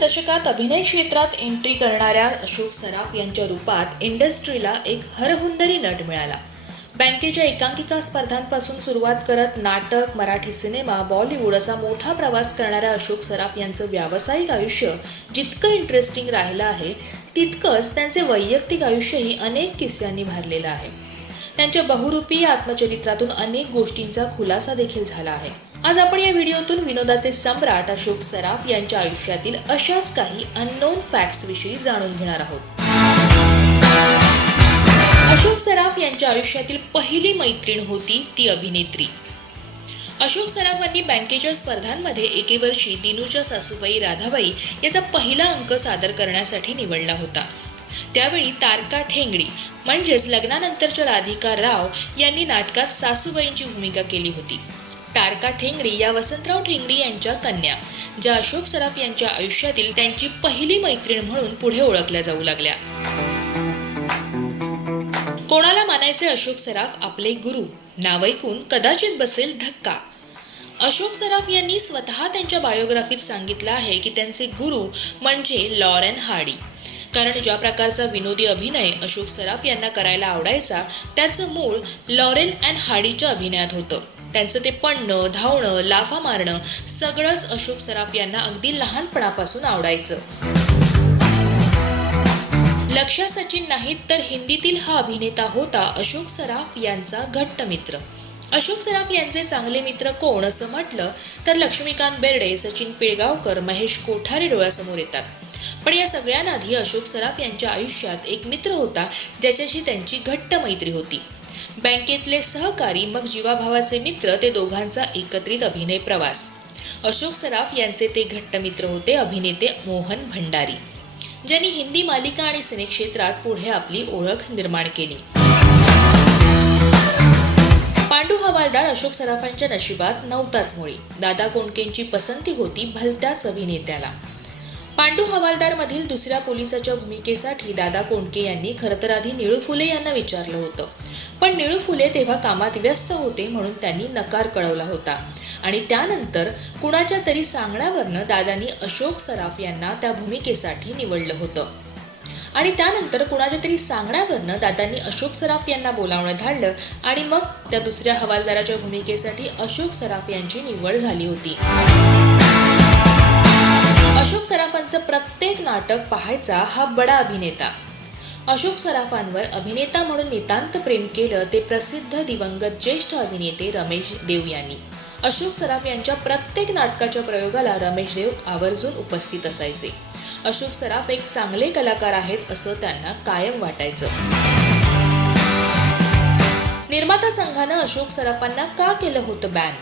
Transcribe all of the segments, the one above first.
दशकात अभिनय क्षेत्रात एंट्री करणाऱ्या अशोक सराफ यांच्या रूपात इंडस्ट्रीला एक हरहुन्नरी नट मिळाला. बँकेच्या एकांकिका स्पर्धांपासून सुरुवात करत नाटक, मराठी सिनेमा, बॉलिवूड असा मोठा प्रवास करणाऱ्या अशोक सराफ यांचं व्यावसायिक आयुष्य जितकं इंटरेस्टिंग राहिलं आहे, तितकंच त्यांचे वैयक्तिक आयुष्यही अनेक किस्स्यांनी भरलेलं आहे. त्यांच्या बहुरूपी आत्मचरित्रातून अनेक गोष्टींचा खुलासा देखील झाला आहे. आज आपण या व्हिडिओतून विनोदाचे सम्राट अशोक सराफ यांच्या आयुष्यातील अशाच काही अननोन फॅक्ट्स विषयी जाणून घेणार आहोत. अशोक सराफ यांच्या आयुष्यातील पहिली मैत्रीण होती ती अभिनेत्री. अशोक सराफांनी बँकेच्या स्पर्धांमध्ये एके वर्षी दिनूच्या सासूबाई राधाबाई याचा पहिला अंक सादर करण्यासाठी निवडला होता. त्यावेळी तारका ठेंगडी म्हणजेच लग्नानंतरच्या राधिका राव यांनी नाटकात सासूबाईंची भूमिका केली होती. तारका ठेंगडी या वसंतराव ठेंगडी यांच्या कन्या, ज्या अशोक सराफ यांच्या आयुष्यातील त्यांची पहिली मैत्रीण म्हणून पुढे ओळखल्या जाऊ लागल्या. कोणाला मानायचे अशोक सराफ आपले गुरु, नाव ऐकून कदाचित बसेल धक्का. अशोक सराफ यांनी स्वतः त्यांच्या बायोग्राफीत सांगितलं आहे की त्यांचे गुरु म्हणजे लॉरेन हार्डी. कारण ज्या प्रकारचा विनोदी अभिनय अशोक सराफ यांना करायला आवडायचा, त्याचं मूळ लॉरेन अँड हार्डीच्या अभिनयात होतं. त्यांचं ते पडणं, धावणं, लाफा मारणं सगळंच अशोक सराफ यांना अगदी लहानपणापासून आवडायचं. लक्ष्य सचिन नाहीत तर हिंदीतील हा अभिनेता होता अशोक सराफ यांचा घट्ट मित्र. अशोक सराफ यांचे चांगले मित्र कोण असं म्हटलं तर लक्ष्मीकांत बेर्डे, सचिन पिळगावकर, महेश कोठारे डोळ्यासमोर येतात. पण या सगळ्यांआधी अशोक सराफ यांच्या आयुष्यात एक मित्र होता ज्याच्याशी त्यांची घट्ट मैत्री होती. बँकेतले सहकारी, मग जीवाभावाचे मित्र, ते दोघांचा एकत्रित अभिनय प्रवास. अशोक सराफ यांचे ते घट्ट मित्र होते अभिनेते मोहन भंडारी, ज्यांनी हिंदी मालिका आणि सिनेक्षेत्रात पुढे आपली ओळख निर्माण केली. पांडू हवालदार अशोक सराफांच्या नशिबात नव्हताच मुळी. दादा कोंडकेंची पसंती होती भलत्याच अभिनेत्याला. पांडू हवालदार मधील दुसऱ्या पोलिसाच्या भूमिकेसाठी दादा कोंडके यांनी खरं तर आधी निळू फुले यांना विचारलं होतं, पण निळू फुले तेव्हा कामात व्यस्त होते म्हणून त्यांनी नकार कळवला होता. आणि त्यानंतर कुणाच्या तरी सांगण्यावरनं दादांनी अशोक सराफ यांना त्या भूमिकेसाठी निवडलं होतं. आणि त्यानंतर कुणाच्या तरी सांगण्यावरनं दादांनी अशोक सराफ यांना बोलावणं धाडलं आणि मग त्या दुसऱ्या हवालदाराच्या भूमिकेसाठी अशोक सराफ यांची निवड झाली होती. अशोक सराफांचं प्रत्येक नाटक पाहायचा हा बडा अभिनेता. अशोक सराफांवर अभिनेता म्हणून नितांत प्रेम केलं ते प्रसिद्ध दिवंगत ज्येष्ठ अभिनेते रमेश देव यांनी. अशोक सराफ यांच्या प्रत्येक नाटकाच्या प्रयोगाला रमेश देव आवर्जून उपस्थित असायचे. अशोक सराफ एक चांगले कलाकार आहेत असं त्यांना कायम वाटायचं. निर्माता संघानं अशोक सराफांना का केलं होतं ban?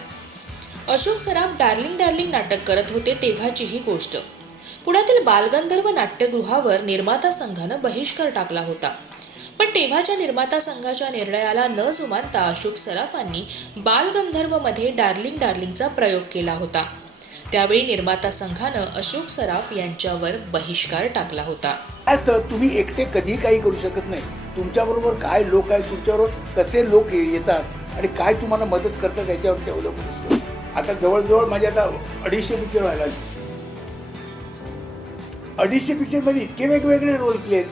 Ashok Saraf darling darling नाटक करत होते तेव्हाची ही गोष्ट. पुण्यातील बालगंधर्व नाट्यगृहावर निर्माता संघानं बहिष्कार टाकला होता. पण तेव्हाच्या निर्माता संघाच्या निर्णयाला न जुमानता अशोक सराफांनी बालगंधर्व मध्ये डार्लिंग डार्लिंगचा प्रयोग केला होता. त्यावेळी निर्माता संघानं अशोक सराफ यांच्यावर बहिष्कार टाकला होता. तुम्ही एकटे कधी काही करू शकत नाही. तुमच्याबरोबर काय लोक आहेत, तुमच्याबरोबर कसे लोक येतात आणि काय तुम्हाला मदत करतात याच्यावर अवलंबून असतं. आता जवळजवळ माझे आता 250 पिक्चर व्हायला, 250 पिक्चरमध्ये इतके वेगवेगळे रोल केलेत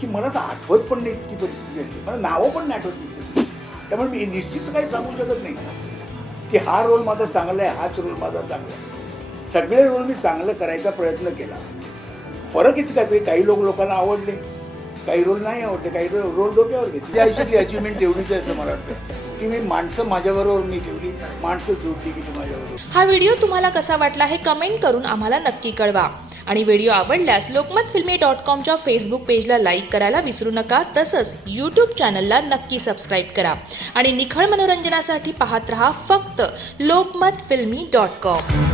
की मला तर आठवत पण नाही इतकी परिस्थिती झाली. मला नावं पण नाही आठवत. त्यामुळे मी निश्चित काही सांगू शकत नाही की हा रोल माझा चांगला आहे, हाच रोल माझा चांगला आहे. सगळे रोल मी चांगलं करायचा प्रयत्न केला. फरक इतका की काही लोकांना आवडले, काही रोल नाही आवडले, काही रोल डोक्यावर घेतले. आयुष्यातली अचिव्हमेंट एवढीच आहे असं मला वाटतं की मी माणसं माझ्याबरोबर मी ठेवली, माणसं जोडली की माझ्याबरोबर. हा व्हिडिओ तुम्हाला कसा वाटला हे कमेंट करून आम्हाला नक्की कळवा. आणि व्हिडिओ आवडल्यास lokmatfilmy.comच्या फेसबुक पेजला लाईक करायला विसरू नका. तसंच यूट्यूब चॅनलला नक्की सबस्क्राईब करा. आणि निखळ मनोरंजनासाठी पाहत रहा फक्त lokmatfilmy.com.